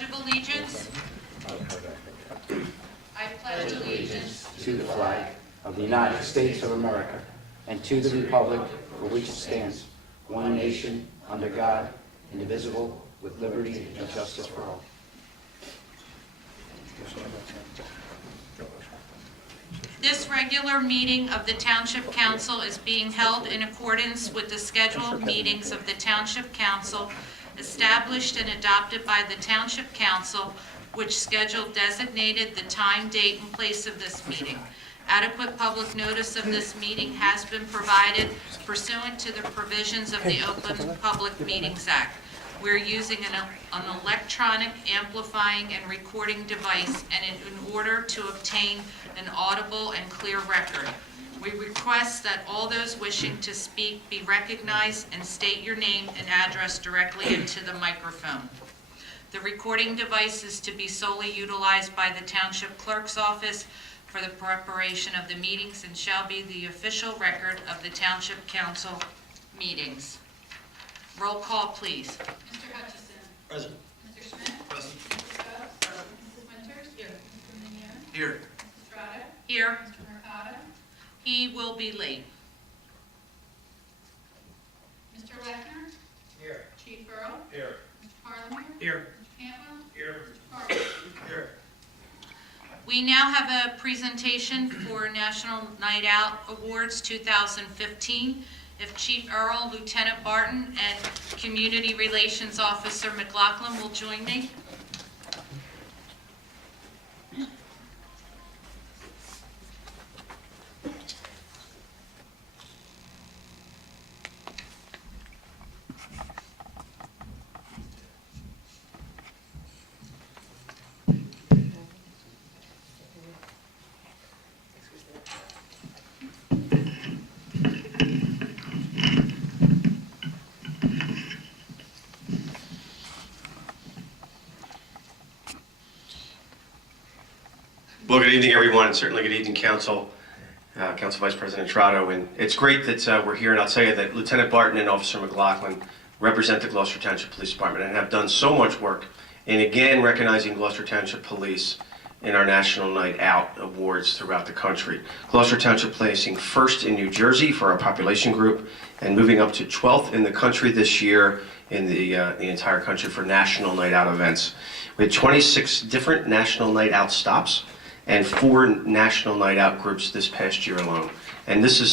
Pledge of Allegiance. I pledge allegiance to the flag of the United States of America and to the republic for which it stands, one nation, under God, indivisible, with liberty and justice for all. This regular meeting of the Township Council is being held in accordance with the scheduled meetings of the Township Council established and adopted by the Township Council, which schedule designated the time, date, and place of this meeting. Adequate public notice of this meeting has been provided pursuant to the provisions of the Open Public Meetings Act. We're using an electronic amplifying and recording device and in order to obtain an audible and clear record. We request that all those wishing to speak be recognized and state your name and address directly into the microphone. The recording device is to be solely utilized by the Township Clerk's Office for the preparation of the meetings and shall be the official record of the Township Council meetings. Roll call, please. Mr. Hutchison. Present. Mr. Schmidt. Present. Mrs. Stubbs. Mrs. Winters. Here. Mr. Minion. Here. Mrs. Estrada. Here. Mr. Mercado. He will be late. Mr. Lechner. Here. Chief Earl. Here. Mr. Parliament. Here. Mr. Campbell. Here. Mr. Carter. Here. We now have a presentation for National Night Out Awards 2015. If Chief Earl, Lieutenant Barton, and Community Relations Officer McLaughlin will join me. Well, good evening, everyone, and certainly good evening, Council, Council Vice President Trotto. And it's great that we're here, and I'll tell you that Lieutenant Barton and Officer McLaughlin represent the Gloucester Township Police Department and have done so much work in, again, recognizing Gloucester Township Police in our National Night Out Awards throughout the country. Gloucester Township placing first in New Jersey for our population group and moving up to 12th in the country this year in the entire country for National Night Out events. We had 26 different National Night Out stops and 4 National Night Out groups this past year alone. And this is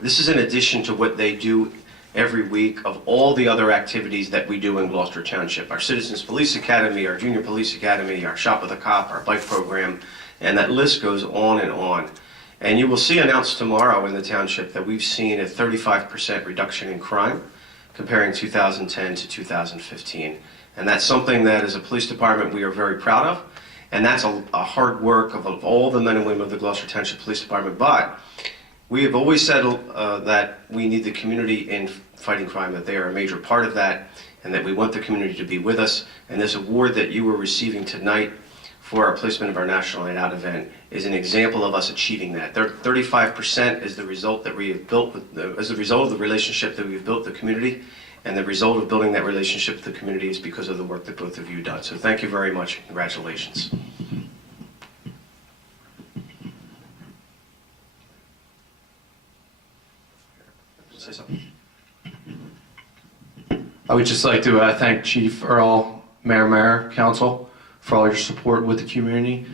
this is in addition to what they do every week of all the other activities that we do in Gloucester Township. Our Citizens Police Academy, our Junior Police Academy, our Shop with a Cop, our bike program, and that list goes on and on. And you will see announced tomorrow in the township that we've seen a 35% reduction in crime comparing 2010 to 2015. And that's something that as a police department we are very proud of. And that's a hard work of all the men and women of the Gloucester Township Police Department. But we have always said that we need the community in fighting crime, that they are a major part of that, and that we want the community to be with us. And this award that you are receiving tonight for our placement of our National Night Out event is an example of us achieving that. 35% is the result that we have built, as a result of the relationship that we've built with the community. And the result of building that relationship with the community is because of the work that both of you have done. So thank you very much. Congratulations. Say something. I would just like to thank Chief Earl, Mayor, Council for all your support with the community.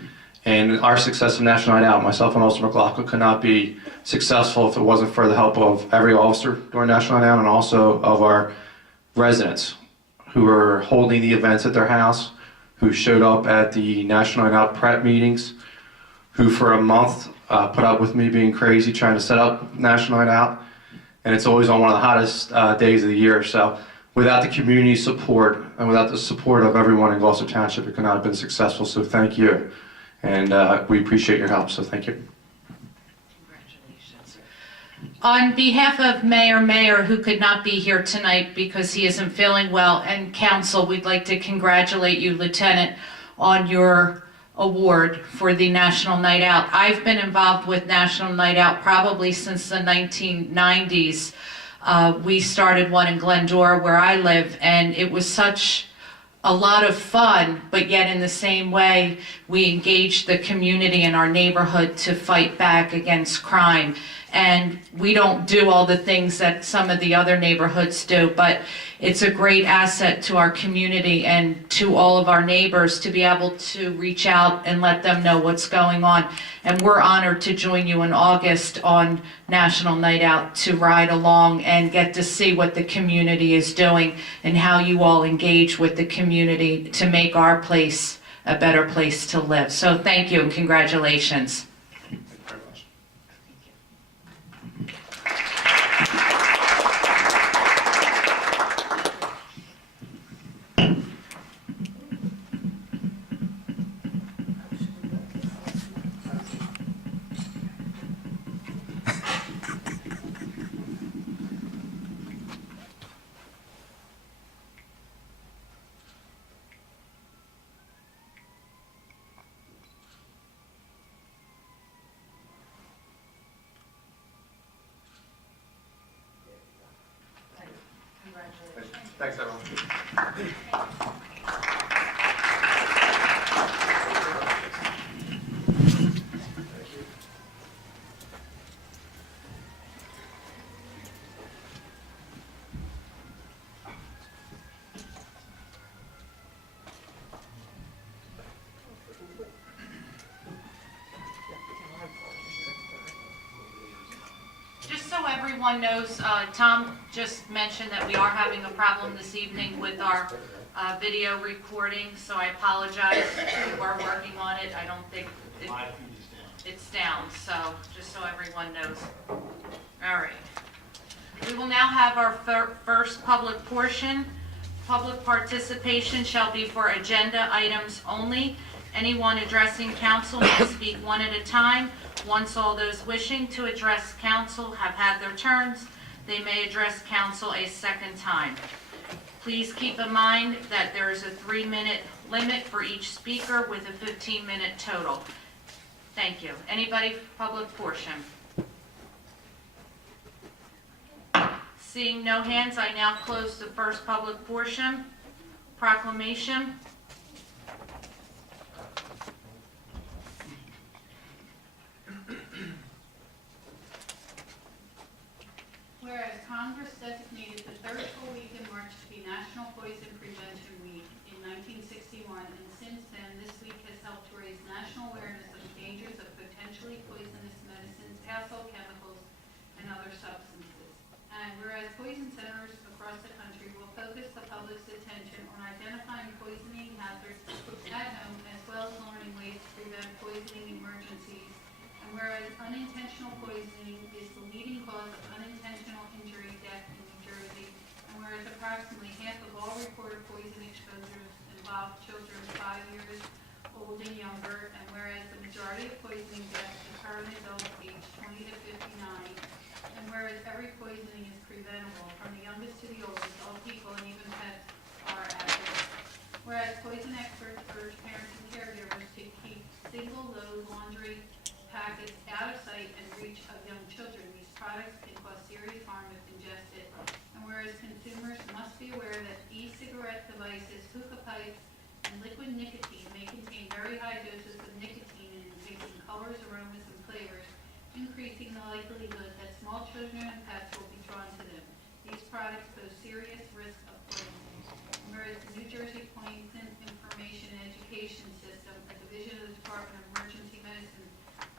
And our success of National Night Out, myself and Officer McLaughlin could not be successful if it wasn't for the help of every officer during National Night Out and also of our residents who are holding the events at their house, who showed up at the National Night Out prep meetings, who for a month put up with me being crazy trying to set up National Night Out. And it's always on one of the hottest days of the year. So without the community support and without the support of everyone in Gloucester Township, it could not have been successful. So thank you. And we appreciate your help, so thank you. Congratulations. On behalf of Mayor, who could not be here tonight because he isn't feeling well, and Council, we'd like to congratulate you, Lieutenant, on your award for the National Night Out. I've been involved with National Night Out probably since the 1990s. We started one in Glendora where I live, and it was such a lot of fun, but yet in the same way, we engage the community in our neighborhood to fight back against crime. And we don't do all the things that some of the other neighborhoods do, but it's a great asset to our community and to all of our neighbors to be able to reach out and let them know what's going on. And we're honored to join you in August on National Night Out to ride along and get to see what the community is doing and how you all engage with the community to make our place a better place to live. So thank you and congratulations. Thank you very much. Thanks, everyone. Just so everyone knows, Tom just mentioned that we are having a problem this evening with our video recording, so I apologize. We were working on it. I don't think it's down, so just so everyone knows. All right. We will now have our first public portion. Public participation shall be for agenda items only. Anyone addressing council may speak one at a time. Once all those wishing to address council have had their turns, they may address council a second time. Please keep in mind that there is a 3-minute limit for each speaker with a 15-minute total. Thank you. Anybody for public portion? Seeing no hands, I now close the first public portion. Proclamation. Whereas Congress designated the third full week in March to be National Poison Prevention Week in 1961, and since then, this week has helped to raise national awareness of the dangers of potentially poisonous medicines, household chemicals, and other substances. And whereas poison centers across the country will focus the public's attention on identifying poisoning hazards at home, as well as learning ways to prevent poisoning emergencies. And whereas unintentional poisoning is the leading cause of unintentional injury, death in New Jersey, and whereas approximately half of all reported poison exposures involve children 5 years old and younger, and whereas the majority of poisoning deaths occur in adults aged 20 to 59, and whereas every poisoning is preventable, from the youngest to the oldest, all people and even pets are at risk. Whereas poison experts urge parents and caregivers to keep single-load laundry packets out of sight and reach of young children. These products can cause serious harm if ingested. And whereas consumers must be aware that e-cigarette devices, hookah pipes, and liquid nicotine may contain very high doses of nicotine in enhancing colors, aromas, and flavors, increasing the likelihood that small children and pets will be drawn to them. These products pose serious risk of poisoning. And whereas the New Jersey Poison Information and Education System, a division of the Department of Emergency Medicine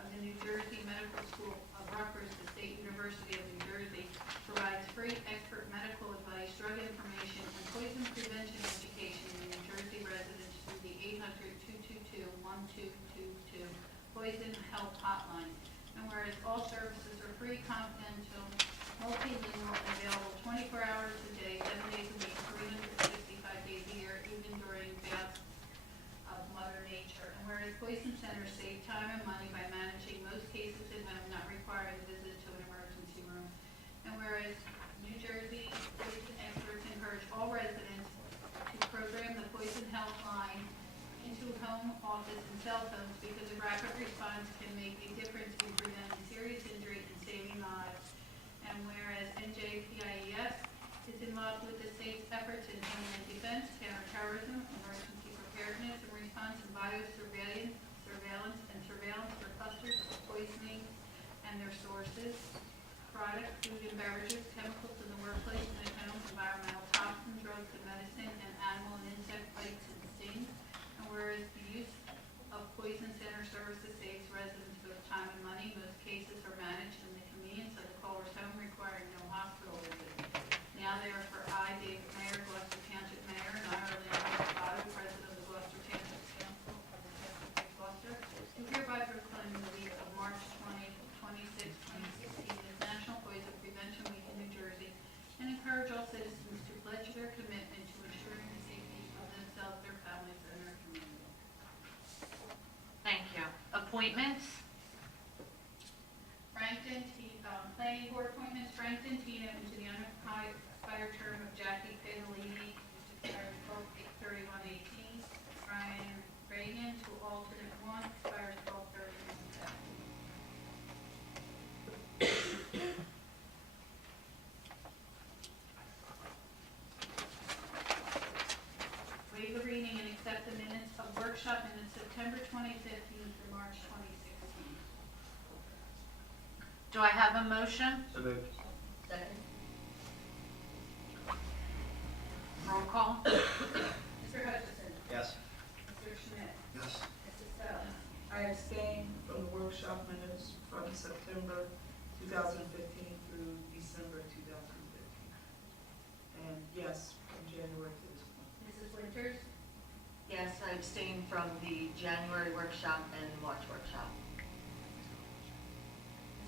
of the New Jersey Medical School of Rutgers, the State University of New Jersey, provides free expert medical advice, drug information, and poison prevention education to New Jersey residents through the 800-222-1222 Poison Help Hotline. And whereas all services are free, confidential, multilingual, and available 24 hours a day, 7 days a week, 365 days a year, even during bouts of Mother Nature. And whereas poison centers save time and money by managing most cases at home, not requiring a visit to an emergency room. And whereas New Jersey poison experts encourage all residents to program the Poison Health Line into home, office, and cell phones because a rapid response can make a difference in preventing serious injury and saving lives. And whereas NJPIES is involved with the state's efforts in homeland defense, counterterrorism, emergency preparedness and response, and biosurveillance, surveillance for clusters of poisoning and their sources, product, food and beverages, chemicals in the workplace and at home, environmental toxins, drugs and medicine, and animal and insect bites and stings. And whereas the use of poison center services saves residents both time and money, most cases are managed in the convenience of the caller's home, requiring no hospital visit. Now therefore, I, David Mayer, Gloucester Township Mayor, and I, Orlando Otto, President of the Gloucester Township Council of the Township of Gloucester, do hereby proclaim the week of March 26, 2016 as National Poison Prevention Week in New Jersey, and encourage all citizens to pledge their commitment to ensuring the safety of themselves, their families, and their community. Thank you. Appointments? Planning Board appointments, Frankton Tino into the unexpired term of Jackie Pedalini, which expires 12/31/18. Brian Reagan to alternate 1, expires 12/31/17. Waive the reading and accept the minutes of workshop minutes September 2015 through March 2016. Do I have a motion? So moved. Second. Roll call? Mr. Hutchison. Yes. Mr. Schmidt. Yes. Mrs. Stubbs. I abstain from the workshop minutes from September 2015 through December 2015. And yes, from January to this point. Mrs. Winters. Yes, I abstain from the January workshop and March workshop.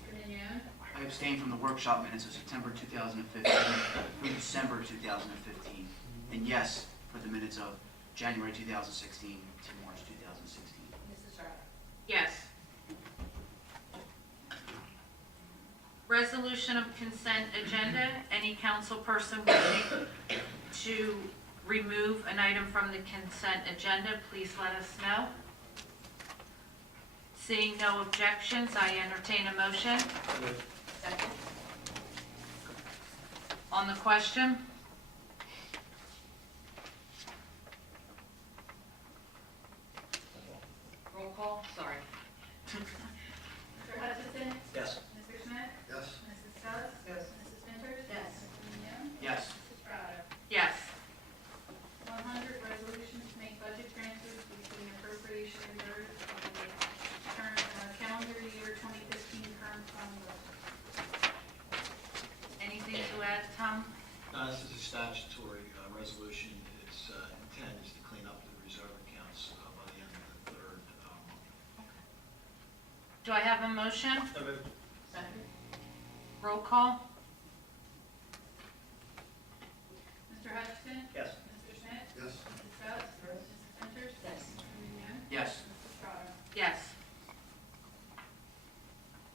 Mr. Mignon. I abstain from the workshop minutes of September 2015 through December 2015. And yes, for the minutes of January 2016 to March 2016. Mrs. Schreiber. Yes. Resolution of consent agenda. Any council person wishing to remove an item from the consent agenda, please let us know. Seeing no objections, I entertain a motion. Second. On the question? Roll call, sorry. Mr. Hutchison. Yes. Mr. Schmidt. Yes. Mrs. Stubbs. Yes. Mrs. Winters. Yes. Mr. Mignon. Yes. Mrs. Schreiber. Yes. 100, resolution to make budget transfers between appropriation reserves of the current calendar year 2015 current fund budget. Anything to add, Tom? This is a statutory resolution. Its intent is to clean up the reserve accounts by the end of the third month. Do I have a motion? So moved. Second. Roll call? Mr. Hutchison. Yes. Mr. Schmidt. Yes. Mrs. Stubbs. Mrs. Winters. Yes. Mr. Mignon. Yes. Mrs. Schreiber. Yes.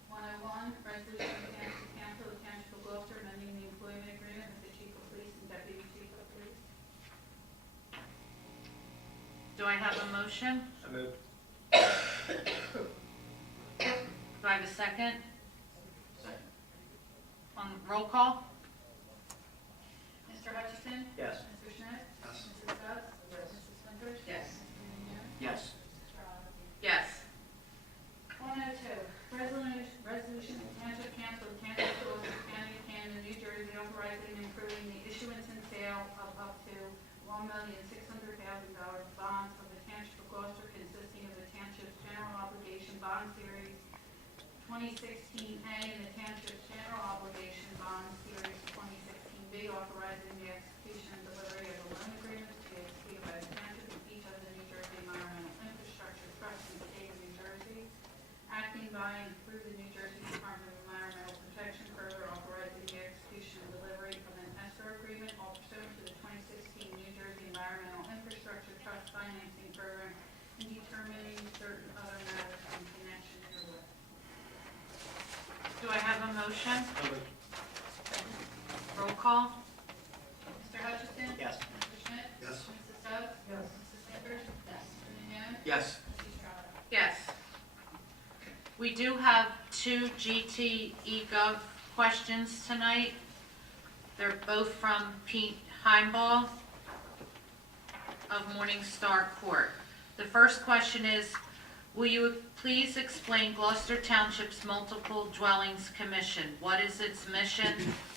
101, resolution of the Township Council of the Township of Gloucester amending the employment agreement with the Chief of Police and Deputy Chief of Police. Do I have a motion? So moved. Do I have a second? Second. On roll call? Mr. Hutchison. Yes. Mr. Schmidt. Yes. Mrs. Stubbs. Yes. Mrs. Winters. Yes. Mr. Mignon. Yes. Mrs. Schreiber. Yes. 102, resolution of the Township Council of the Township of Gloucester County of Camden, New Jersey, authorizing and approving the issuance and sale of up to $1,600,000 bonds of the Township of Gloucester, consisting of the Township's General Obligation Bond Series 2016A and the Township's General Obligation Bond Series 2016B, authorizing the execution and delivery of a loan agreement to be executed by the Township and each of the New Jersey Environmental Infrastructure Trust in the state of New Jersey, acting by and through the New Jersey Department of Environmental Protection, further authorizing the execution and delivery of an escrow agreement all pursuant to the 2016 New Jersey Environmental Infrastructure Trust Financing Program and determining certain other matters in connection therewith. Do I have a motion? So moved. Roll call? Mr. Hutchison. Yes. Mr. Schmidt. Yes. Mrs. Stubbs. Yes. Mrs. Winters. Yes. Mr. Mignon. Yes. Mrs. Schreiber. Yes. We do have 2 GT eGov questions tonight. They're both from Pete Heimball of Morningstar Court. The first question is, will you please explain Gloucester Township's Multiple Dwellings Commission? What is its mission?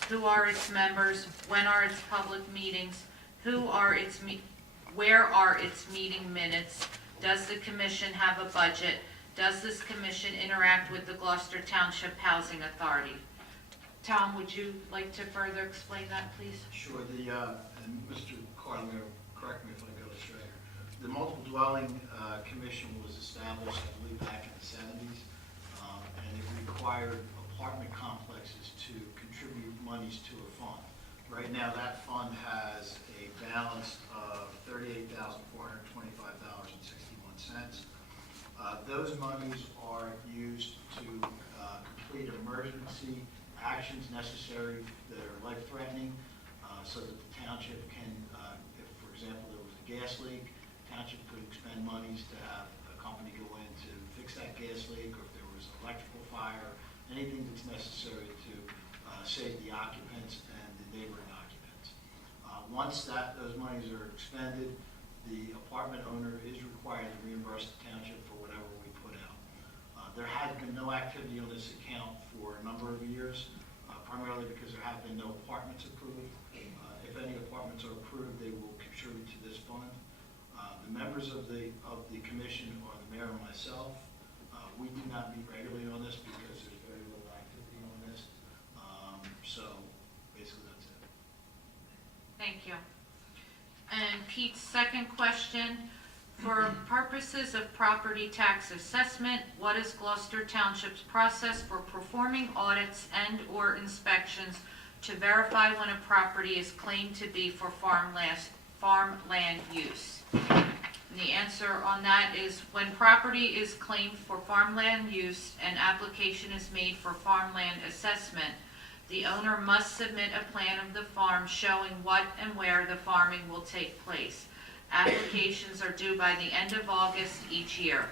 Who are its members? When are its public meetings? Where are its meeting minutes? Does the commission have a budget? Does this commission interact with the Gloucester Township Housing Authority? Tom, would you like to further explain that, please? Sure, and Mr. Carlin, correct me if I go astray. The Multiple Dwelling Commission was established, I believe, back in the 70s, and it required apartment complexes to contribute monies to a fund. Right now, that fund has a balance of $38,425.61. Those monies are used to complete emergency actions necessary that are life-threatening, so that the township can, if, for example, there was a gas leak, township could expend monies to have a company go in to fix that gas leak, or if there was electrical fire, anything that's necessary to save the occupants and the neighboring occupants. Once those monies are expended, the apartment owner is required to reimburse the township for whatever we put out. There had been no activity on this account for a number of years, primarily because there have been no apartments approved. If any apartments are approved, they will contribute to this fund. The members of the commission are the mayor and myself. We do not meet regularly on this because there's very little activity on this. So basically that's it. Thank you. And Pete's second question, for purposes of property tax assessment, what is Gloucester Township's process for performing audits and/or inspections to verify when a property is claimed to be for farmland use? And the answer on that is, when property is claimed for farmland use and application is made for farmland assessment, the owner must submit a plan of the farm showing what and where the farming will take place. Applications are due by the end of August each year.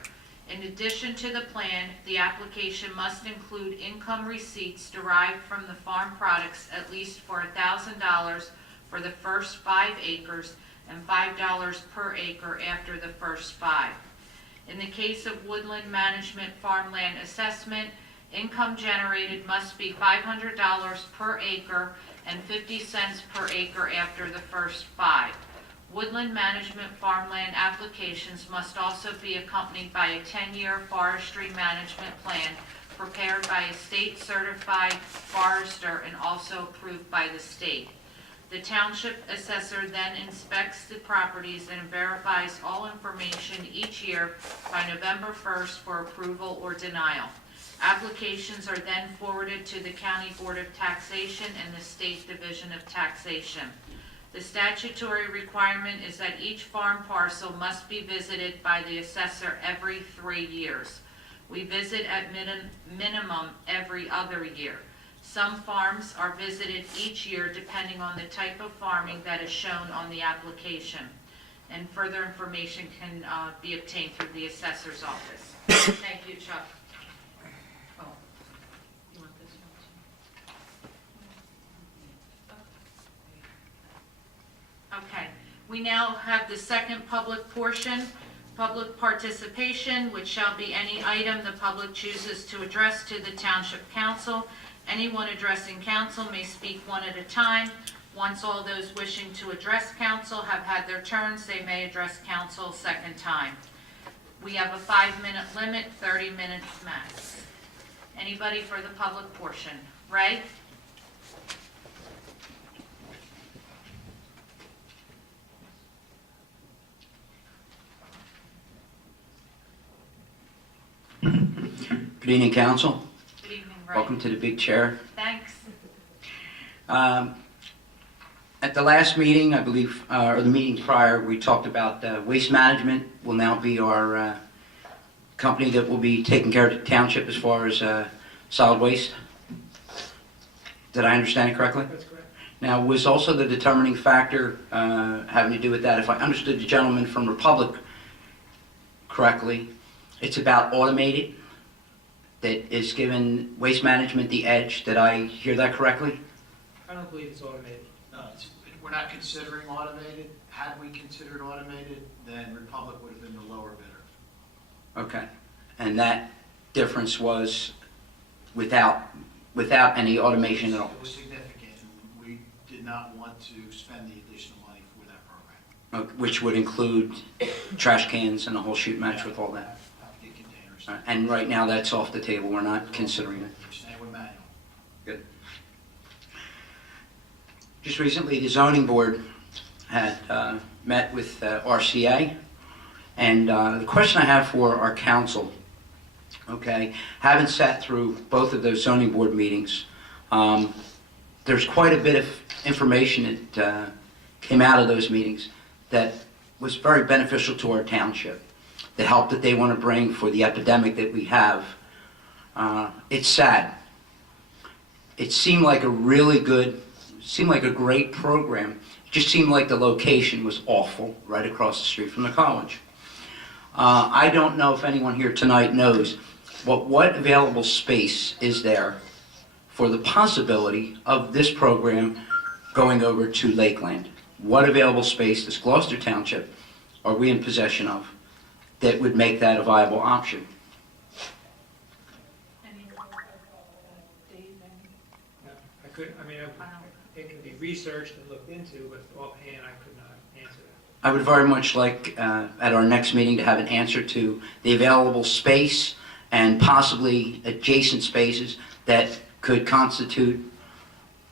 In addition to the plan, the application must include income receipts derived from the farm products at least for $1,000 for the first 5 acres and $5 per acre after the first 5. In the case of woodland management farmland assessment, income generated must be $500 per acre and 50 cents per acre after the first 5. Woodland management farmland applications must also be accompanied by a 10-year forestry management plan prepared by a state-certified forester and also approved by the state. The township assessor then inspects the properties and verifies all information each year by November 1st for approval or denial. Applications are then forwarded to the County Board of Taxation and the State Division of Taxation. The statutory requirement is that each farm parcel must be visited by the assessor every 3 years. We visit at minimum every other year. Some farms are visited each year depending on the type of farming that is shown on the application. And further information can be obtained through the assessor's office. Thank you, Chuck. Oh, you want this one too? Okay, we now have the second public portion, public participation, which shall be any item the public chooses to address to the Township Council. Anyone addressing council may speak one at a time. Once all those wishing to address council have had their turns, they may address council a second time. We have a 5-minute limit, 30 minutes max. Anybody for the public portion? Ray? Good evening, Council. Good evening, Ray. Welcome to the big chair. Thanks. At the last meeting, I believe, or the meeting prior, we talked about waste management will now be our company that will be taking care of the township as far as solid waste. Did I understand it correctly? That's correct. Now, was also the determining factor having to do with that, if I understood the gentleman from Republic correctly, it's about automated, that is giving waste management the edge. Did I hear that correctly? I don't believe it's automated. We're not considering automated. Had we considered automated, then Republic would have been the lower bidder. Okay. And that difference was without any automation at all? It was significant, and we did not want to spend the additional money for that program. Which would include trash cans and the whole shoot match with all that? The containers. And right now, that's off the table. We're not considering it. We're staying with manual. Good. Just recently, the zoning board had met with RCA, and the question I have for our council, okay, having sat through both of those zoning board meetings, there's quite a bit of information that came out of those meetings that was very beneficial to our township. The help that they want to bring for the epidemic that we have. It's sad. It seemed like a great program. It just seemed like the location was awful, right across the street from the college. I don't know if anyone here tonight knows what available space is there for the possibility of this program going over to Lakeland. What available space does Gloucester Township are we in possession of that would make that a viable option? It can be researched and looked into, but offhand, I could not answer that. I would very much like at our next meeting to have an answer to the available space and possibly adjacent spaces that could constitute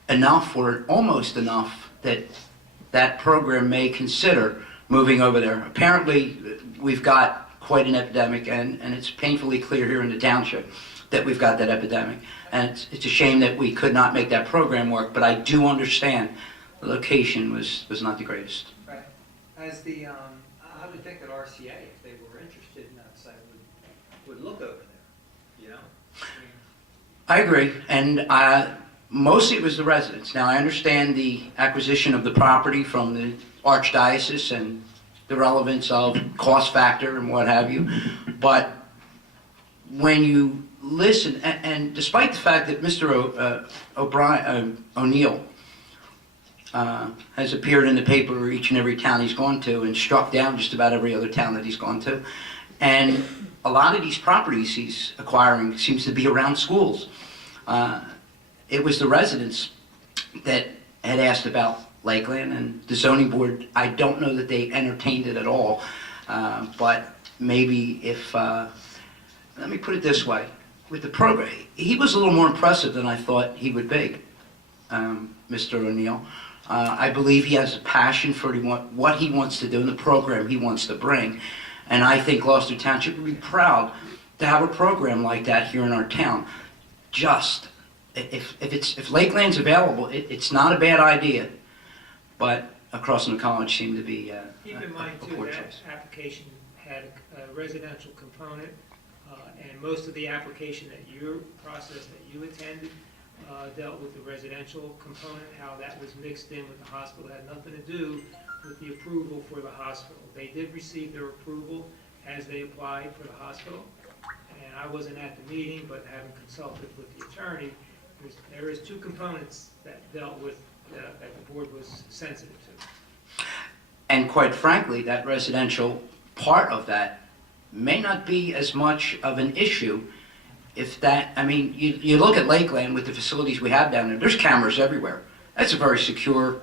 enough or almost enough that that program may consider moving over there. Apparently, we've got quite an epidemic, and it's painfully clear here in the township that we've got that epidemic. And it's a shame that we could not make that program work, but I do understand the location was not the greatest. Right. As the, I would think that RCA, if they were interested in that site, would look over there, you know? I agree, and mostly it was the residents. Now, I understand the acquisition of the property from the Archdiocese and the relevance of cost factor and what have you, but when you listen, and despite the fact that Mr. O'Neill has appeared in the paper each and every town he's gone to and struck down just about every other town that he's gone to, and a lot of these properties he's acquiring seems to be around schools. It was the residents that had asked about Lakeland, and the zoning board, I don't know that they entertained it at all, but maybe if, let me put it this way, with the program, he was a little more impressive than I thought he would be, Mr. O'Neill. I believe he has a passion for what he wants to do and the program he wants to bring, and I think Gloucester Township would be proud to have a program like that here in our town. Just, if Lakeland's available, it's not a bad idea, but across from the college seemed to be Keep in mind, a too, poor that choice. application had a residential component, and most of the application that you processed, that you attended, dealt with the residential component. How that was mixed in with the hospital had nothing to do with the approval for the hospital. They did receive their approval as they applied for the hospital, and I wasn't at the meeting, but having consulted with the attorney, there is two components that dealt with, that the board was sensitive to. And quite frankly, that residential part of that may not be as much of an issue if that, I mean, you look at Lakeland with the facilities we have down there, there's cameras everywhere. That's a very secure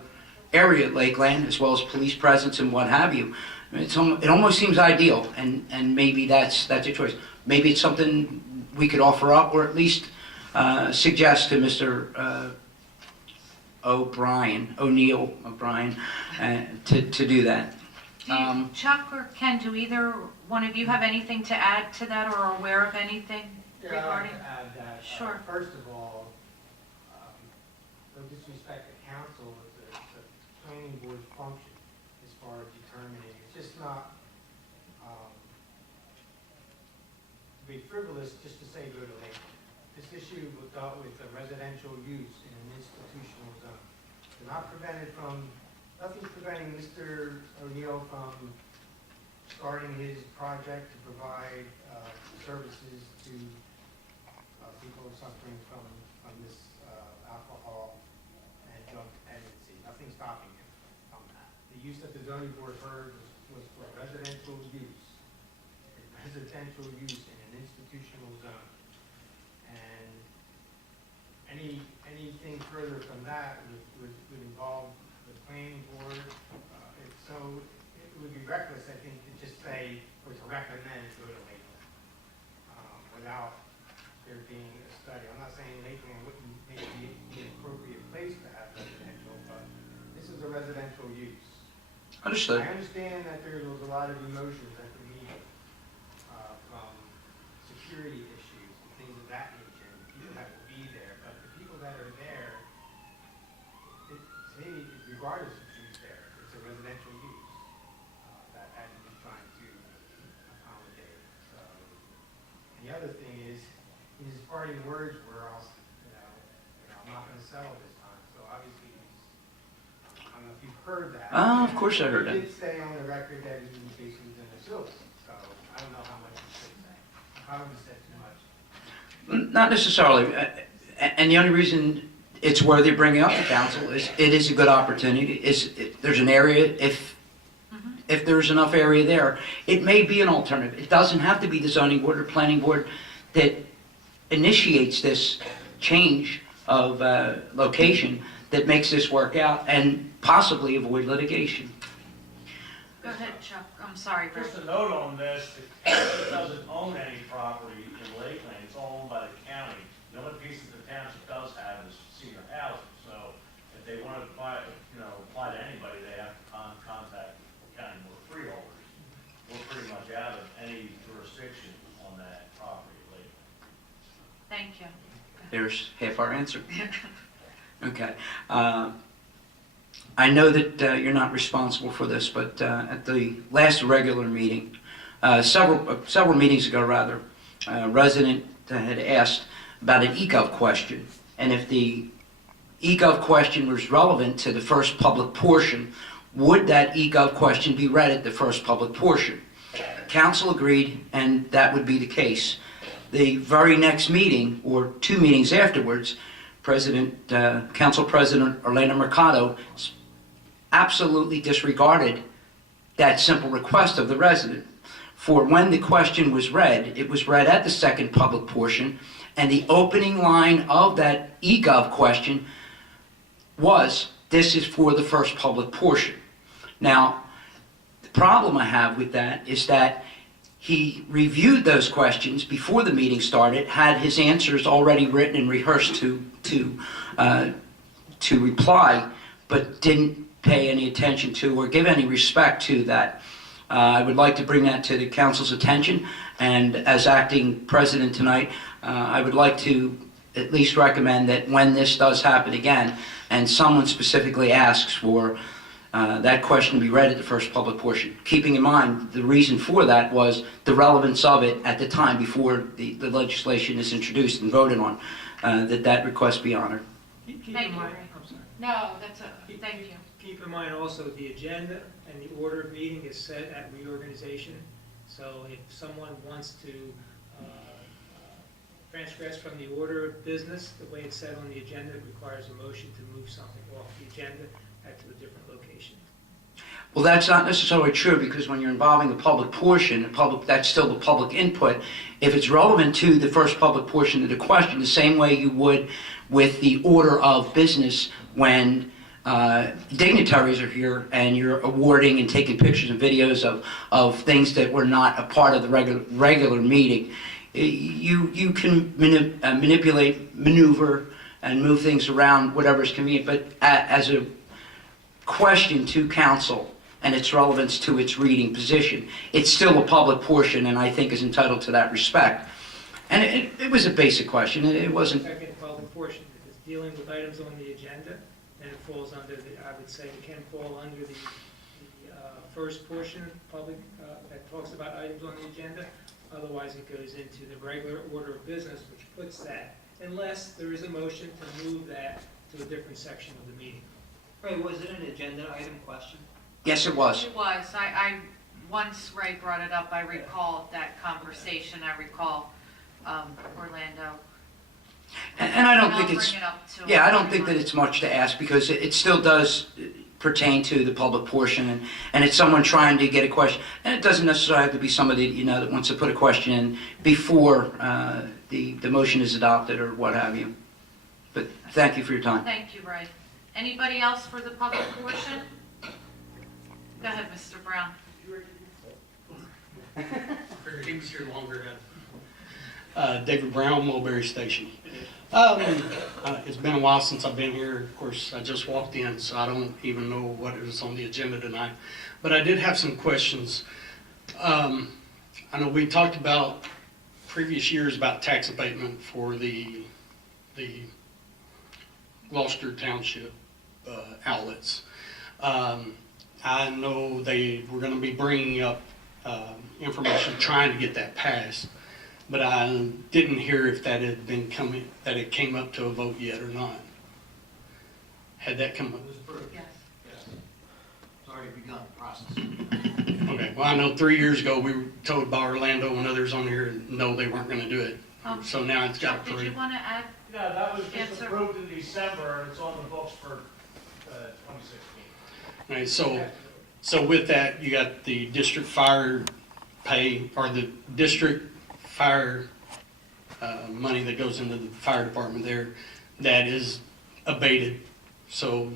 area at Lakeland, as well as police presence and what have you. I mean, it almost seems ideal, and maybe that's a choice. Maybe it's something we could offer up, or at least suggest to Mr. O'Neill O'Brien, to do that. Chuck or Ken, do either one of you have anything to add to that or are aware of anything Yeah, I'd like regarding? to add that, Sure. first of all, no disrespect to council, it's a planning board function as far as determining. It's just not, to be frivolous just to say go to Lakeland. This issue was dealt with a residential use in an institutional zone. They're not prevented from, nothing's preventing Mr. O'Neill from starting his project to provide services to people suffering from this alcohol and stopping him from that. The use that the zoning board heard was for residential use. Residential use in an institutional zone. And anything further from that would involve the planning board. So it would be reckless, I think, to just say, or to recommend go to Lakeland without there being a study. I'm not saying Lakeland wouldn't maybe be the appropriate place to have residential, but this is a residential use. Understood. I understand that there was a lot of emotions at the meeting from security issues and things of that nature, and the people that will be there, but the people that are there, regardless of who's there, it's a residential use that we're trying to accommodate. So, and the other thing is, his parting words were, I'm not going to sell this time. So obviously, I don't know if you've heard that. Of course I heard that. He did say on the record that he was basically going to sue us. So I don't know how much he should say. I probably said too much. Not necessarily. And the only reason it's worthy of bringing up to council is it is a good opportunity. There's an area, if there's enough area there, it may be an alternative. It doesn't have to be the zoning board or planning board that initiates this change of location that makes this work out and possibly avoid litigation. Go ahead, Chuck. I'm sorry, Rick. Just a note on this, the township doesn't own any property in Lakeland, it's all owned by the county. The only piece that the township does have is senior housing, so if they want to apply to anybody, they have to contact the county board of freeholders. We're pretty much out of any jurisdiction on that property in Lakeland. Thank you. There's half our answer. Okay. I know that you're not responsible for this, but at the last regular meeting, several meetings ago rather, a resident had asked about an eGov question, and if the eGov question was relevant to the first public portion, would that eGov question be read at the first public portion? Council agreed, and that would be the case. The very next meeting, or 2 meetings afterwards, Council President Orlando Mercado absolutely disregarded that simple request of the resident. For when the question was read, it was read at the second public portion, and the opening line of that eGov question was, "This is for the first public portion." Now, the problem I have with that is that he reviewed those questions before the meeting started, had his answers already written and rehearsed to reply, but didn't pay any attention to or give any respect to that. I would like to bring that to the council's attention, and as acting president tonight, I would like to at least recommend that when this does happen again, and someone specifically asks for that question to be read at the first public portion, keeping in mind the reason for that was the relevance of it at the time before the legislation is introduced and voted on, that request be honored. Keep Thank in you, mind, Rick. I'm sorry. No, that's thank you. Keep in mind also the agenda and the order of meeting is set at reorganization. So if someone wants to transgress from the order of business, the way it's set on the agenda, it requires a motion to move something off the agenda back to a different location. Well, that's not necessarily true, because when you're involving the public portion, that's still the public input. If it's relevant to the first public portion of the question, the same way you would with the order of business when dignitaries are here and you're awarding and taking pictures and videos of things that were not a part of the regular meeting, you can manipulate, maneuver, and move things around, whatever is convenient. But as a question to council and its relevance to its reading position, it's still a public portion, and I think is entitled to that respect. And it was a basic question. It wasn't. Second public portion, if it's dealing with items on the agenda, then it falls under I would say it can fall under the first portion of public that talks about items on the agenda. Otherwise, it goes into the regular order of business, which puts that, unless there is a motion to move that to a different section of the meeting. Ray, was it an agenda item question? Yes, it was. It was. I once Ray brought it up, I recall that conversation. I recall Orlando. And I don't think I'll it's. bring it up to Yeah, I don't think that it's much to ask, because it still does pertain to the public portion, and it's someone trying to get a question, and it doesn't necessarily have to be somebody, that wants to put a question in before the motion is adopted or what have you. But thank you for your time. Thank you, Ray. Anybody else for the public portion? Go ahead, Mr. Brown. He was here longer than David Brown, Mulberry Station. It's been a while since I've been here. Of course, I just walked in, so I don't even know what is on the agenda tonight. But I did have some questions. I know we talked about previous years about tax abatement for the Gloucester Township outlets. I know they were going to be bringing up information trying to get that passed, but I didn't hear if that had been coming, that it came up to a vote yet or not. Had that come up? It was approved. Yes. Yes. It's already begun the process. Okay, well, I know 3 years ago we were told by Orlando and others on here, no, they weren't going to do it. So now it's got Chuck, did you approved. want to add? Yeah, that was just Answer. approved in December, and it's on the books for 2016. All right, so with that, you got the district fire pay, or the district fire money that goes into the fire department there, that is abated. So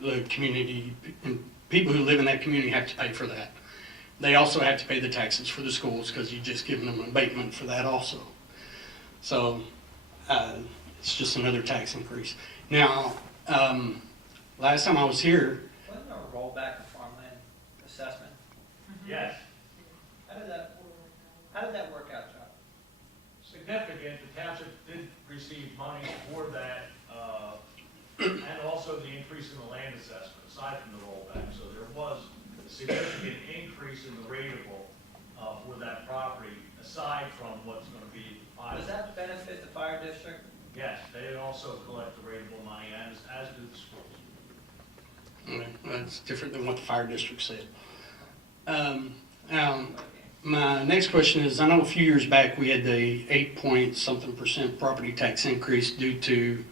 the community, and people who live in that community have to pay for that. They also have to pay the taxes for the schools, because you've just given them an abatement for that also. So it's just another tax increase. Now, last time I was here, Wasn't there a rollback of farmland assessment? Yes, How did that work out, John? significant. The township did receive money for that, and also the increase in the land assessment, aside from the rollback. So there was a significant increase in the rateable for that property, aside from what's going to be. Does that benefit the fire district? Yes, they also collect the rateable money, as do the schools. that's different than what the fire district said. Now, my next question is, I know a few years back we had the 8-point-something% property tax increase due to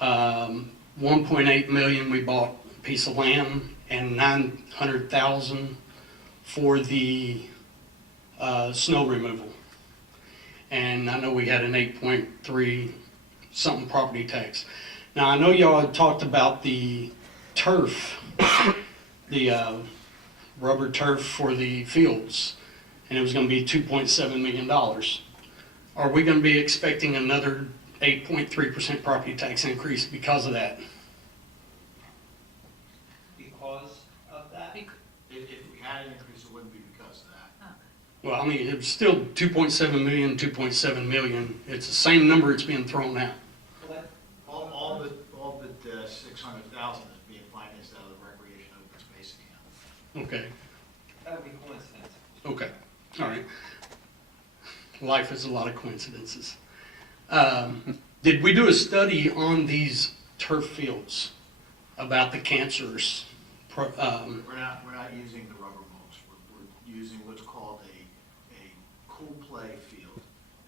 1.8 million we bought a piece of land, and 900,000 for the snow removal. And I know we had an 8.3 something property tax. Now, I know y'all had talked about the turf, the rubber turf for the fields, and it was going to be $2.7 million. Are we going to be expecting another 8.3% property tax increase because of that? Because of that? If we had an increase, it wouldn't be because of that. Well, I mean, it was still 2.7 million, 2.7 million. It's the same number it's being thrown out. All but 600,000 is being financed out of the recreation open space account. Okay, That would be coincidence. okay, all right. Life is a lot of coincidences. Did we do a study on these turf fields about the cancers? We're not using the rubber mulch. We're using what's called a cool play field,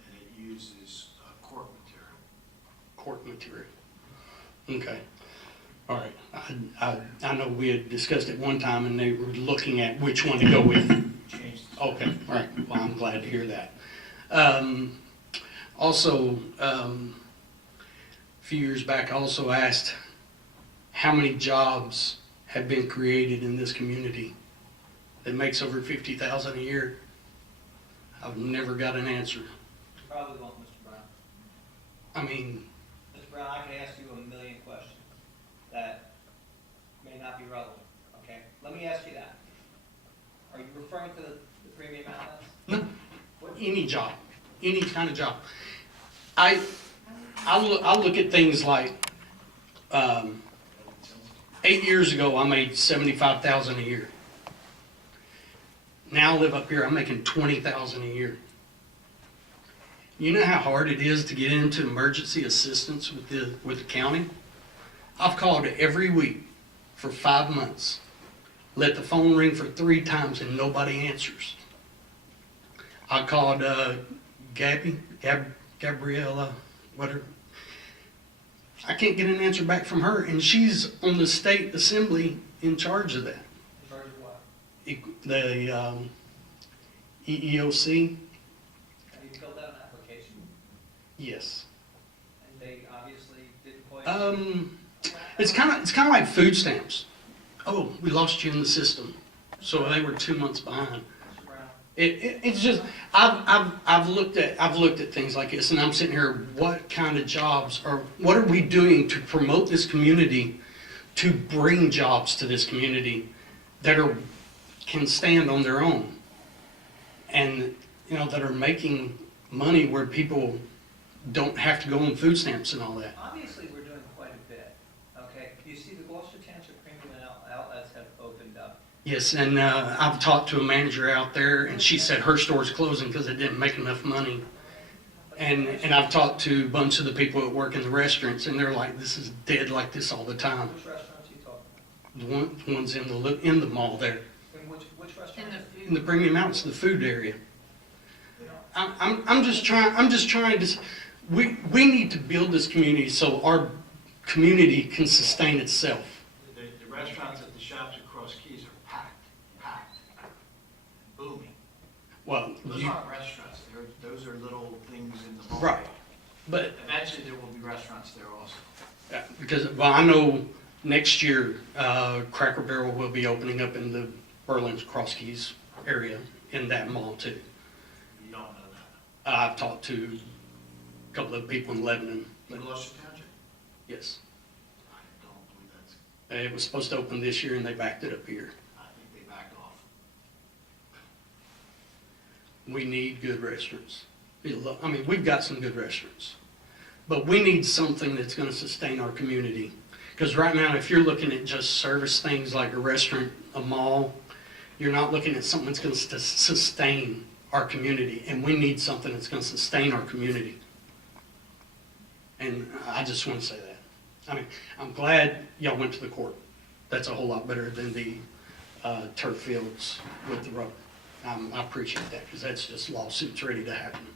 and it uses cork material. Cork material. Okay, all right. I know we had discussed it one time, and they were looking at which one to go with. Changed. Okay, all right. Well, I'm glad to hear that. Also, a few years back, I also asked how many jobs have been created in this community that makes over 50,000 a year. I've never got an answer. You probably won't, Mr. Brown. I mean, Mr. Brown, I could ask you a million questions that may not be relevant, okay? Let me ask you that. Are you referring to the premium outlets? no, any job, any kind of job. I look at things like, 8 years ago, I made 75,000 a year. Now I live up here, I'm making 20,000 a year. You know how hard it is to get into emergency assistance with the county? I've called every week for 5 months. Let the phone ring for 3 times and nobody answers. I called Gabriella, whatever. I can't get an answer back from her, and she's on the state assembly in charge of that. In charge of what? The EEOC, Have you filled out an application? yes. And they obviously didn't quite. It's kind of like food stamps. Oh, we lost you in the system, so they were 2 months behind. Mr. Brown, It's just I've looked at things like this, and I'm sitting here. What kind of jobs or what are we doing to promote this community, to bring jobs to this community that can stand on their own, and that are making money where people don't have to go on food stamps and all that. obviously, we're doing quite a bit, okay? You see, the Gloucester Township Premium Outlets have opened up. Yes, and I've talked to a manager out there, and she said her store's closing because it didn't make enough money. And I've talked to a bunch of the people that work in the restaurants, and they're like, this is dead like this all the time. Which restaurants are you talking about? The ones in the mall there, And which restaurants? In the in the premium outlets, the food area. I'm just trying to. We need to build this community so our community can sustain itself. The restaurants at the shops across Keys are packed, booming. Well, Those aren't restaurants, those are little things in the mall. right, but Eventually, there will be restaurants there also. because I know next year Cracker Barrel will be opening up in the Berlin's Cross Keys area in that mall too. You don't know that. I've talked to a couple of people in Lebanon. In Gloucester Township? Yes, I don't believe that's, it was supposed to open this year and they backed it up here. I think they backed off. We need good restaurants. I mean, we've got some good restaurants, but we need something that's going to sustain our community. Because right now, if you're looking at just service things like a restaurant, a mall, you're not looking at something that's going to sustain our community, and we need something that's going to sustain our community. And I just want to say that. I mean, I'm glad y'all went to the court. That's a whole lot better than the turf fields with the rubber. I appreciate that, because that's just lawsuits ready to happen.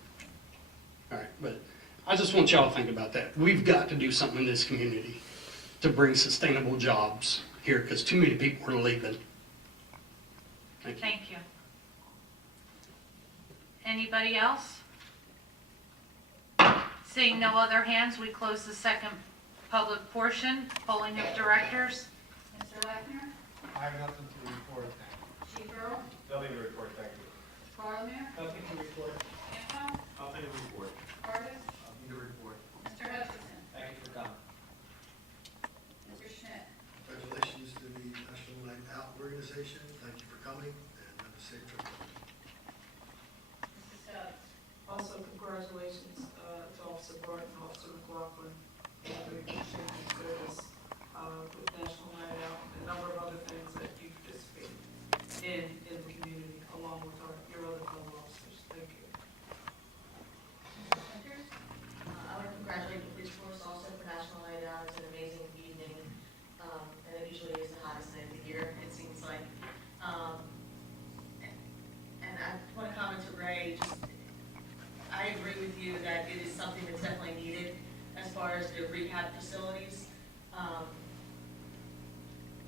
All right, but I just want y'all to think about that. We've got to do something in this community to bring sustainable jobs here, because too many people are leaving. Thank you. Thank you. Anybody else? Seeing no other hands, we close the second public portion, polling of directors. Mr. Lechner? I have nothing to report, thank Chief Earl? Nothing to report, thank you. Barlemere? Nothing to report. Campo? Nothing to report. Curtis? Nothing to report. Mr. Hutchinson? Thank you for coming. Mr. Schmidt? Congratulations to the National Night Out organization. Thank you for coming, and have a safe trip. Mrs. Stubbs? Also, congratulations to Officer Barton and Officer McLaughlin. We appreciate your service with National Night Out and a number of other things that you participate in the community, along with your other fellow officers. Thank you. Winters? I want to congratulate the police force also for National Night Out. It's an amazing evening, and it usually is the hottest night of the year, it seems like. And I want to comment to Ray, I agree with you that it is something that's definitely needed as far as the rehab facilities.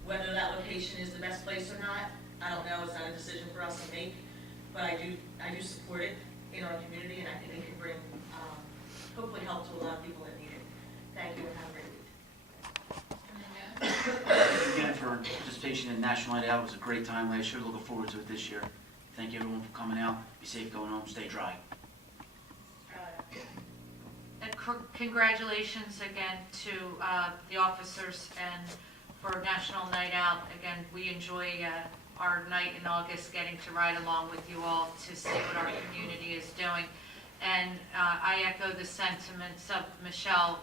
Whether that location is the best place or not, I don't know, it's not a decision for us to make, but I do support it in our community, and I think it can bring, hopefully help to a lot of people that need it. Thank you, and have a great week. Mr. Jones? Again, for participation in National Night Out, it was a great time last year, looking forward to it this year. Thank you everyone for coming out, be safe going home, stay dry. And congratulations again to the officers and for National Night Out. Again, we enjoy our night in August, getting to ride along with you all to see what our community is doing. And I echo the sentiments of Michelle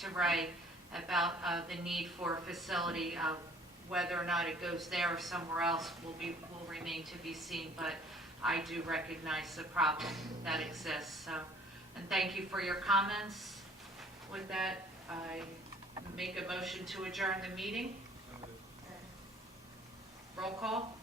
to Ray about the need for a facility. Whether or not it goes there or somewhere else will remain to be seen, but I do recognize the problem that exists. So, and thank you for your comments. With that, I make a motion to adjourn the meeting. Roll call.